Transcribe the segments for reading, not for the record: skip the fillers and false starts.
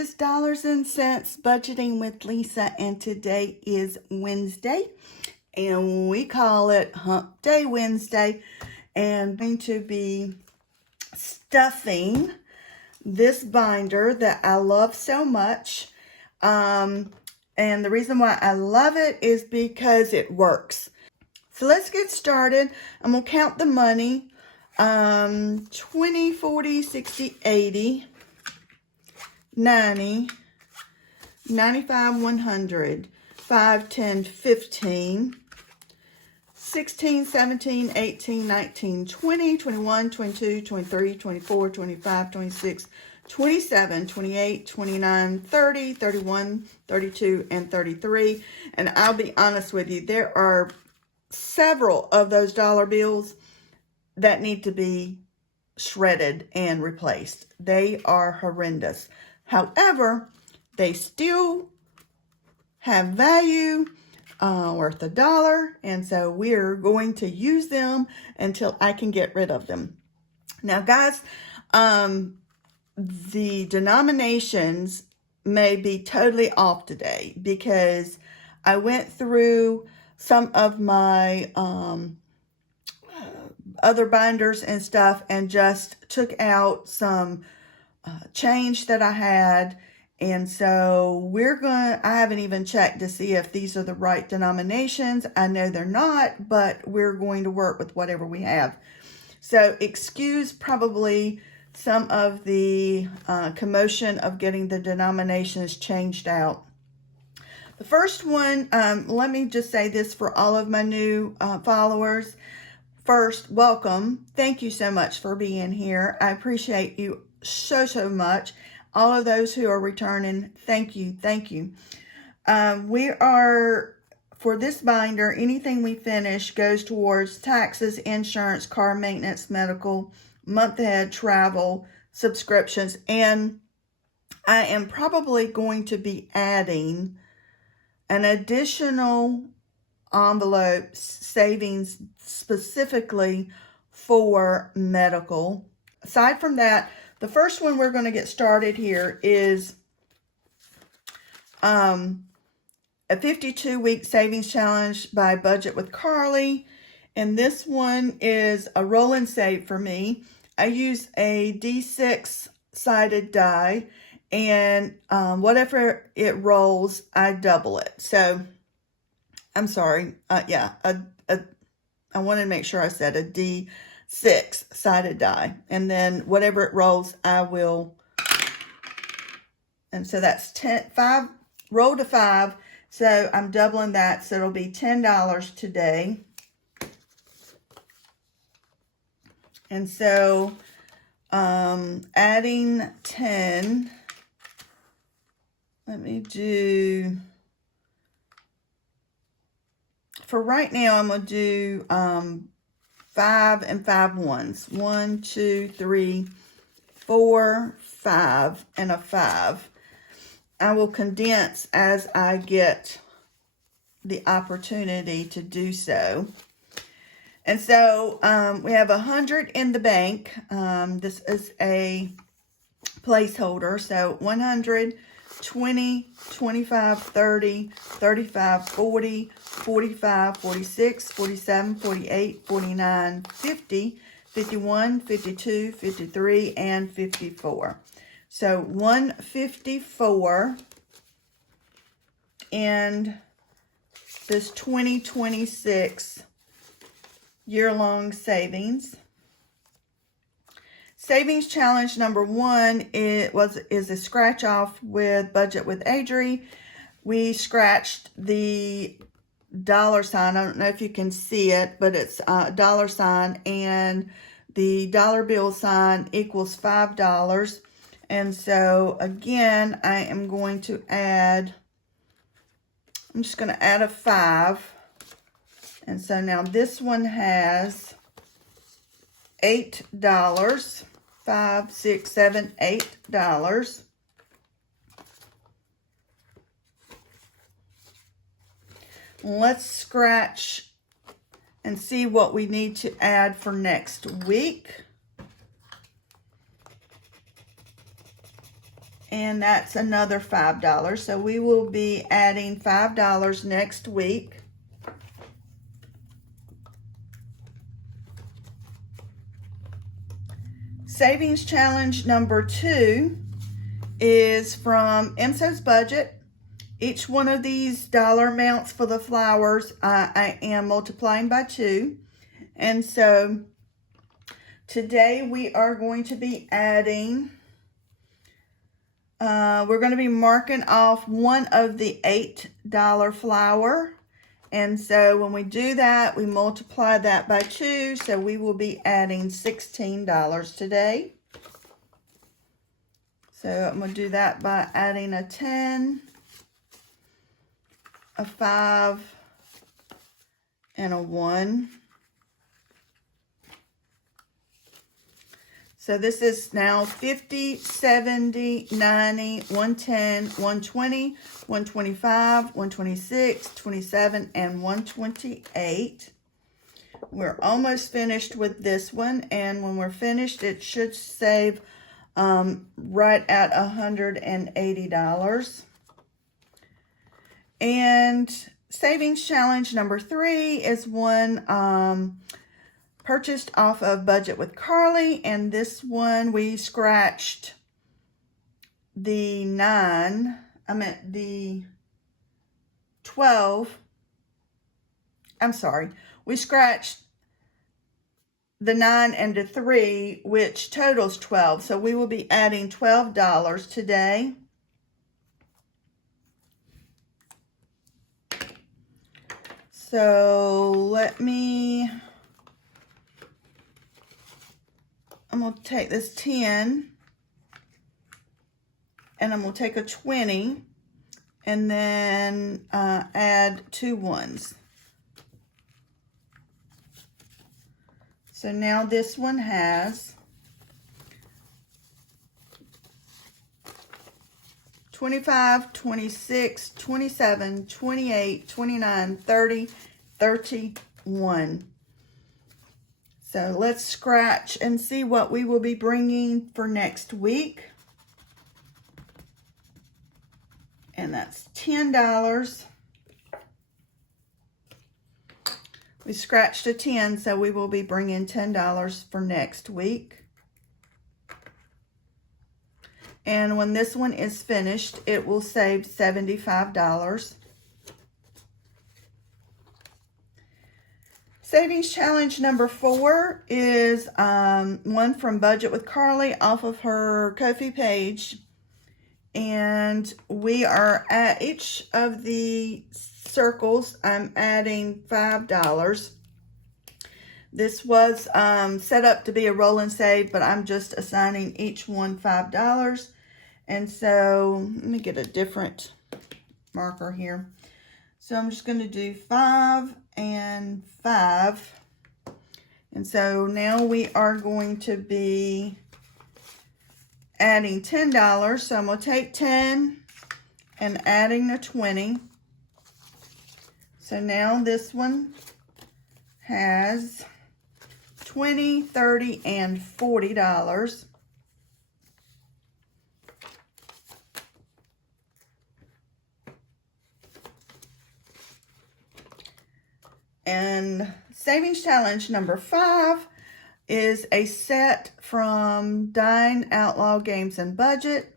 is Dollars and Cents Budgeting with Lisa, and today is Wednesday, and we call it Hump Day Wednesday, and I'm going to be stuffing this binder that I love so much, and the reason why I love it is because it works. So let's get started. I'm going to count the money, 20, 40, 60, 80, 90, 95, 100, 5, 10, 15, 16, 17, 18, 19, 20, 21, 22, 23, 24, 25, 26, 27, 28, 29, 30, 31, 32, and 33. And I'll be honest with you, there are several of those dollar bills that need to be shredded and replaced. They are horrendous. However, they still have value, worth $1, and so we're going to use them until I can get rid of them. Now, guys, the denominations may be totally off today because I went through some of my other binders and stuff and just took out some change that I had. And so I haven't even checked to see if these are the right denominations. I know they're not, but we're going to work with whatever we have. So excuse probably some of the commotion of getting the denominations changed out. The first one, let me just say this for all of my new followers. First, welcome. Thank you so much for being here. I appreciate you so much. All of those who are returning, thank you. For this binder, anything we finish goes towards taxes, insurance, car maintenance, medical, month ahead, travel, subscriptions, and I am probably going to be adding an additional envelope savings specifically for medical. Aside from that, the first one we're going to get started here is a 52-week savings challenge by Budget with Carly. And this one is a roll and save for me. I use a D6 sided die, and whatever it rolls, I double it. So, I'm sorry. I wanted to make sure I said a D6 sided die. And then whatever it rolls, I will. And so that's 5, roll to 5. So I'm doubling that. So it'll be $10 today. And so adding 10, let me do, for right now, I'm going to do 5 and 5 ones. 1, 2, 3, 4, 5, and a 5. I will condense as I get the opportunity to do so. And so we have 100 in the bank. This is a placeholder. So 100, 20, 25, 30, 35, 40, 45, 46, 47, 48, 49, 50, 51, 52, 53, and 54. So 154 and this 2026 year-long savings. Savings challenge number 1 is a scratch off with Budget with Adri. We scratched the dollar sign. I don't know if you can see it, but it's a dollar sign, and the dollar bill sign equals $5. And so again, I am going to add, I'm just going to add a 5. And so now this one has $8. 5, 6, 7, $8. Let's scratch and see what we need to add for next week. and that's another $5. So we will be adding $5 next week. Savings challenge number 2 is from MSO's budget. Each one of these dollar amounts for the flowers, I am multiplying by 2. And so today we are going to be adding, we're going to be marking off one of the $8 flower. And so when we do that, we multiply that by 2. So we will be adding $16 today. So I'm going to do that by adding a 10, a 5, and a 1. So this is now 50, 70, 90, 110, 120, 125, 126, 27, and 128. We're almost finished with this one, and when we're finished, it should save right at $180. And savings challenge number 3 is one purchased off of Budget with Carly, and this one we scratched the 12. I'm sorry, we scratched the 9 and the 3, which totals 12. So we will be adding $12 today. So I'm going to take this 10 and I'm going to take a 20 and then add 2 ones. So now this one has 25, 26, 27, 28, 29, 30, 31. So let's scratch and see what we will be bringing for next week. And that's $10. We scratched a 10, so we will be bringing $10 for next week. And when this one is finished, it will save $75. Savings challenge number 4 is one from Budget with Carly off of her Ko-fi page. And we are at each of the circles, I'm adding $5. This was set up to be a roll and save, but I'm just assigning each one $5. And so let me get a different marker here. So I'm just going to do 5 and 5. And so now we are going to be adding $10. So I'm going to take 10 and adding a 20. So now this one has $20, $30, and $40. And savings challenge number 5 is a set from Dine Outlaw Games and Budget.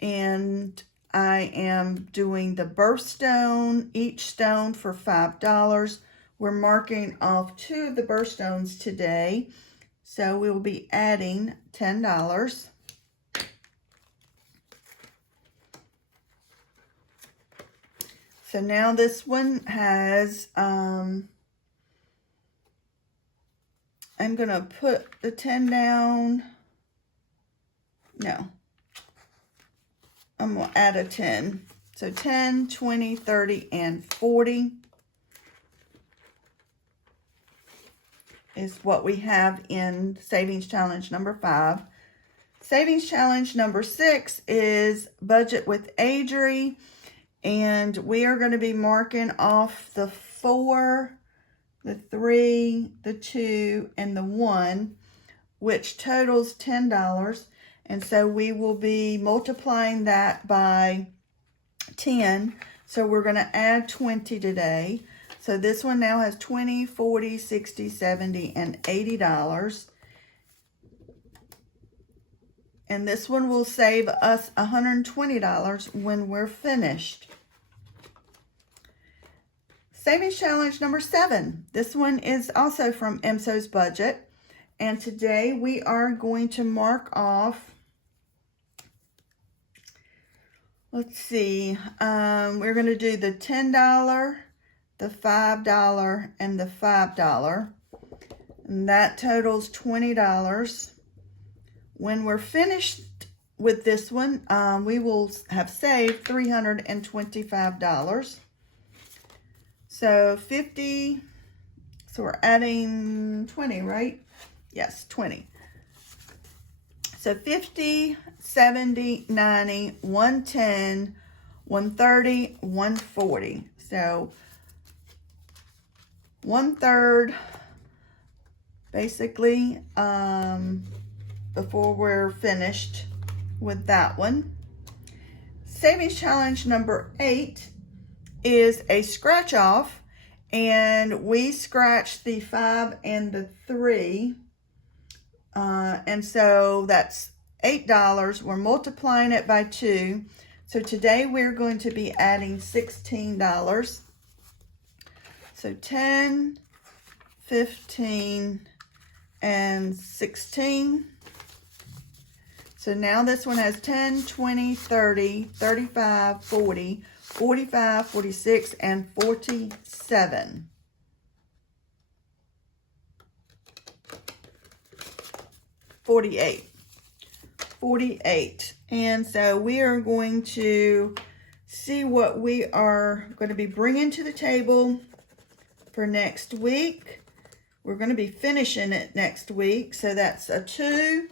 And I am doing the birthstone, each stone for $5. We're marking off 2 of the birthstones today. So we will be adding $10. So now this one has, I'm going to put the 10 down. No. I'm going to add a 10. So 10, 20, 30, and 40 is what we have in savings challenge number 5. Savings challenge number 6 is Budget with Adri. And we are going to be marking off the 4, the 3, the 2, and the 1, which totals $10. And so we will be multiplying that by 10. So we're going to add 20 today. So this one now has 20, 40, 60, 70, and $80. And this one will save us $120 when we're finished. Savings challenge number 7. This one is also from MSO's budget. And today we are going to mark off, let's see, we're going to do the $10, the $5, and the $5. And that totals $20. When we're finished with this one, we will have saved $325. So 50, so we're adding 20, right? Yes, 20. So 50, 70, 90, 110, 130, 140. So 1/3, basically, before we're finished with that one. Savings challenge number 8 is a scratch off, and we scratched the 5 and the 3, and so that's $8. We're multiplying it by 2. So today we're going to be adding $16. So 10, 15, and 16. So now this one has 10, 20, 30, 35, 40, 45, 46, and 47. $48. And so we are going to see what we are going to be bringing to the table for next week. We're going to be finishing it next week. So that's a 2.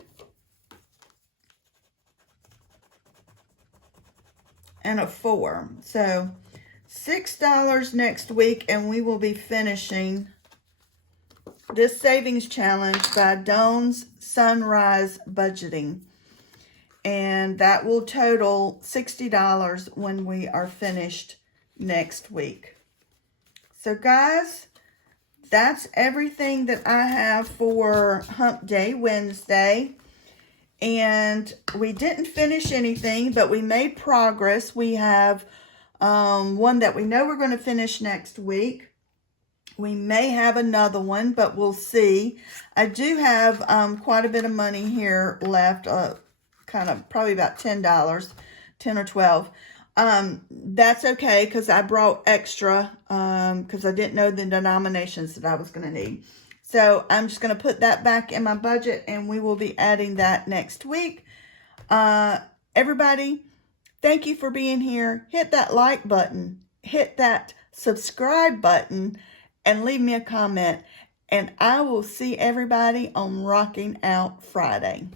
And a 4. So $6 next week, and we will be finishing this savings challenge by Dawn's Sunrise Budgeting. And that will total $60 when we are finished next week. So guys, that's everything that I have for Hump Day Wednesday. And we didn't finish anything, but we made progress. We have one that we know we're going to finish next week. We may have another one, but we'll see. I do have quite a bit of money here left, kind of probably about $10, 10 or 12. That's okay, because I brought extra because I didn't know the denominations that I was going to need. So I'm just going to put that back in my budget, and we will be adding that next week. Everybody, thank you for being here. Hit that like button, hit that subscribe button, and leave me a comment. And I will see everybody on Rocking Out Friday.